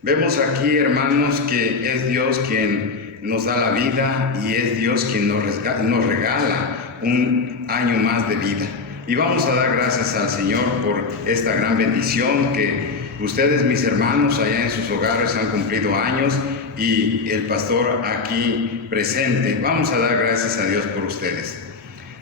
Vemos aquí, hermanos, que es Dios quien nos da la vida y es Dios quien nos regala un año más de vida. Y vamos a dar gracias al Señor por esta gran bendición que ustedes, mis hermanos, allá en sus hogares han cumplido años y el pastor aquí presente. Vamos a dar gracias a Dios por ustedes.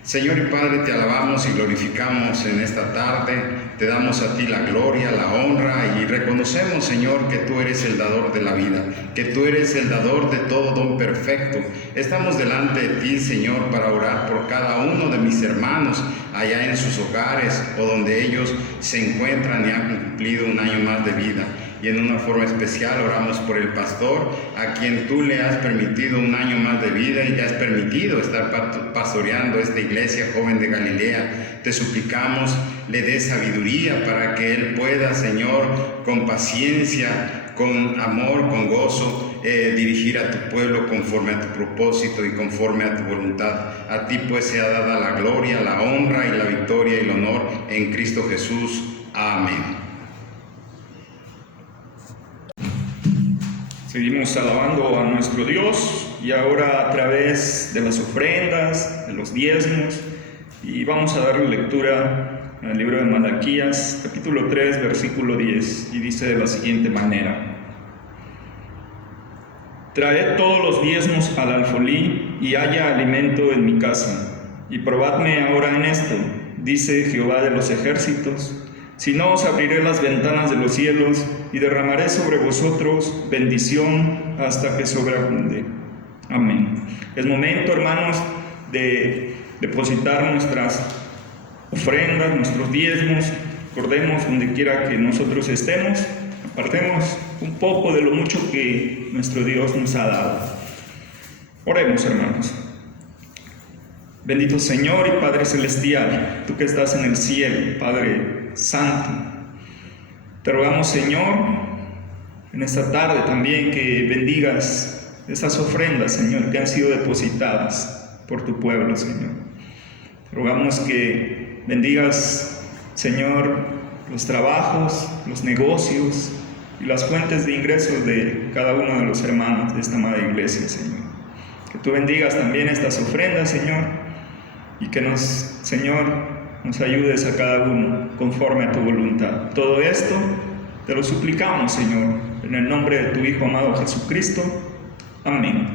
Señor y Padre, te alabamos y glorificamos en esta tarde, te damos a ti la gloria, la honra y reconocemos, Señor, que tú eres el dador de la vida, que tú eres el dador de todo don perfecto. Estamos delante de ti, Señor, para orar por cada uno de mis hermanos allá en sus hogares o donde ellos se encuentran y han cumplido un año más de vida. Y en una forma especial oramos por el pastor, a quien tú le has permitido un año más de vida y le has permitido estar pastoreando esta iglesia joven de Galilea. Te suplicamos, le des sabiduría para que él pueda, Señor, con paciencia, con amor, con gozo, dirigir a tu pueblo conforme a tu propósito y conforme a tu voluntad. A ti pues sea dada la gloria, la honra y la victoria y el honor en Cristo Jesús. Amén. Seguimos alabando a nuestro Dios y ahora a través de las ofrendas, de los diezmos, y vamos a darle lectura al libro de Malaquías, capítulo 3, versículo 10, y dice de la siguiente manera: traed todos los diezmos al alfolí y haya alimento en mi casa, y probadme ahora en esto, dice Jehová de los ejércitos, si no os abriré las ventanas de los cielos y derramaré sobre vosotros bendición hasta que sobreabunde. Amén. Es momento, hermanos, de depositar nuestras ofrendas, nuestros diezmos. Recordemos, donde quiera que nosotros estemos, apartemos un poco de lo mucho que nuestro Dios nos ha dado. Oremos, hermanos. Bendito Señor y Padre Celestial, tú que estás en el cielo, Padre Santo, te rogamos, Señor, en esta tarde también que bendigas esas ofrendas, Señor, que han sido depositadas por tu pueblo, Señor. Te rogamos que bendigas, Señor, los trabajos, los negocios y las fuentes de ingresos de cada uno de los hermanos de esta amada iglesia, Señor. Que tú bendigas también estas ofrendas, Señor, y que Señor, nos ayudes a cada uno conforme a tu voluntad. Todo esto te lo suplicamos, Señor, en el nombre de tu Hijo amado Jesucristo. Amén.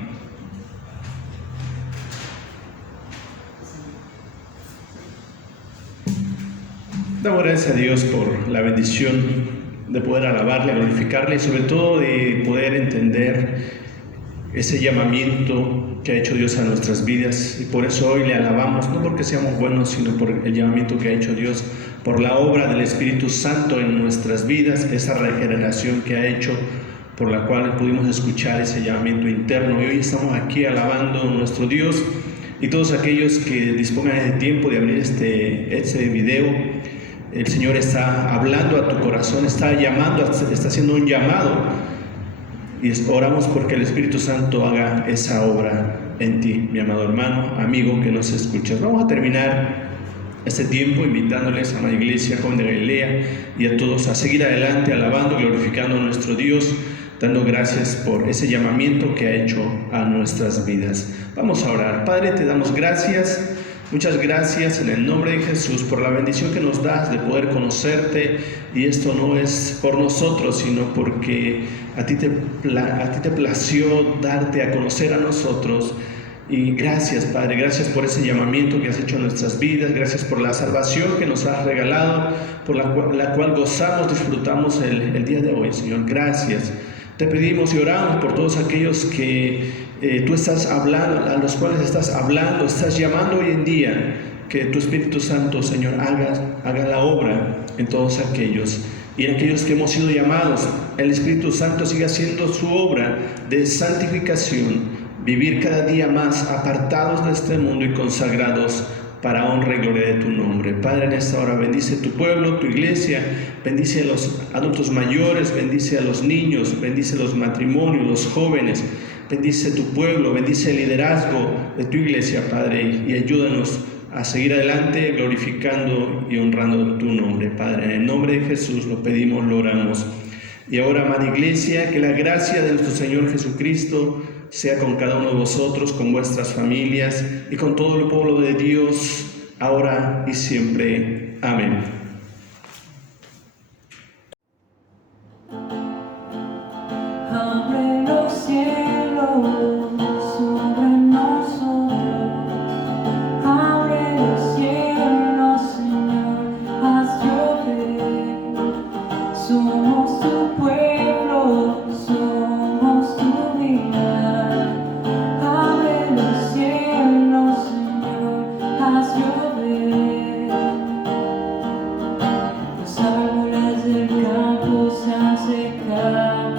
Damos gracias a Dios por la bendición de poder alabarle, glorificarle y sobre todo de poder entender ese llamamiento que ha hecho Dios a nuestras vidas, y por eso hoy le alabamos, no porque seamos buenos, sino por el llamamiento que ha hecho Dios, por la obra del Espíritu Santo en nuestras vidas, esa regeneración que ha hecho, por la cual pudimos escuchar ese llamamiento interno, y hoy estamos aquí alabando a nuestro Dios. Y todos aquellos que dispongan de tiempo de abrir este video, el Señor está hablando a tu corazón, está haciendo un llamado y oramos porque el Espíritu Santo haga esa obra en ti, mi amado hermano, amigo que nos escuchas. Vamos a terminar este tiempo invitándoles a la Iglesia Joven de Galilea y a todos a seguir adelante, alabando, glorificando a nuestro Dios, dando gracias por ese llamamiento que ha hecho a nuestras vidas. Vamos a orar. Padre, te damos gracias. Muchas gracias en el nombre de Jesús por la bendición que nos das de poder conocerte, y esto no es por nosotros, sino porque a ti te plació darte a conocer a nosotros. Y gracias, Padre, gracias por ese llamamiento que has hecho en nuestras vidas, gracias por la salvación que nos has regalado, por la cual gozamos, disfrutamos el día de hoy, Señor. Gracias. Te pedimos y oramos por todos aquellos que tú estás hablando, a los cuales estás hablando, estás llamando hoy en día, que tu Espíritu Santo, Señor, haga la obra en todos aquellos. Y en aquellos que hemos sido llamados, el Espíritu Santo sigue haciendo su obra de santificación, vivir cada día más apartados de este mundo y consagrados para honra y gloria de tu nombre. Padre, en esta hora bendice tu pueblo, tu iglesia, bendice a los adultos mayores, bendice a los niños, bendice los matrimonios, los jóvenes, bendice tu pueblo, bendice el liderazgo de tu iglesia, Padre, y ayúdanos a seguir adelante glorificando y honrando tu nombre, Padre. En el nombre de Jesús lo pedimos, lo oramos. Y ahora, amada iglesia, que la gracia de nuestro Señor Jesucristo sea con cada uno de vosotros, con vuestras familias y con todo el pueblo de Dios, ahora y siempre. Amén. Abre los cielos sobre nosotros, abre los cielos, Señor, haz llover. Somos tu pueblo, somos tu vida. Abre los cielos, Señor, haz llover. Los árboles del campo se han secado.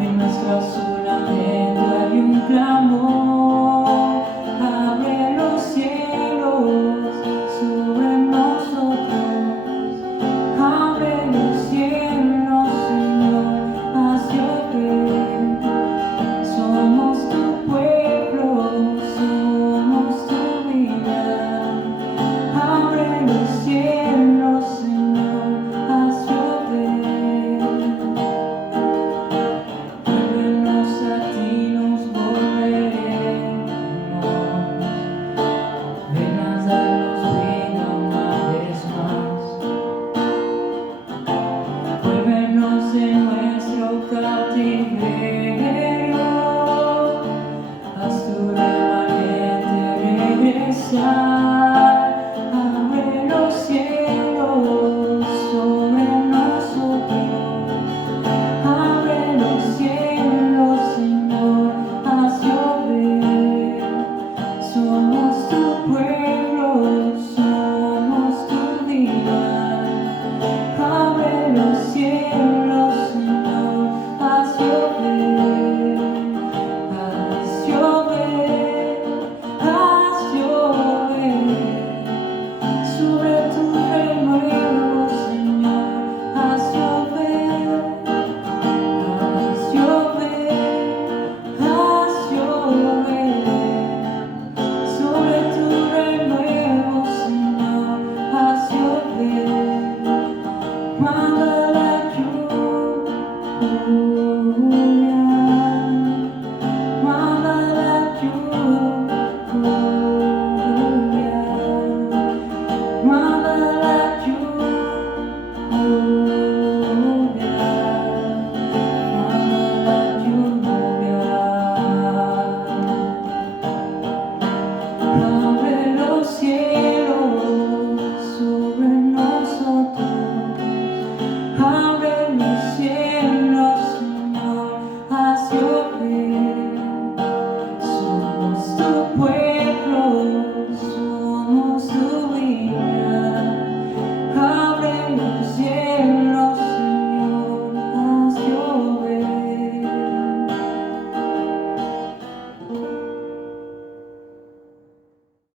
En nuestro azul hay un clamor.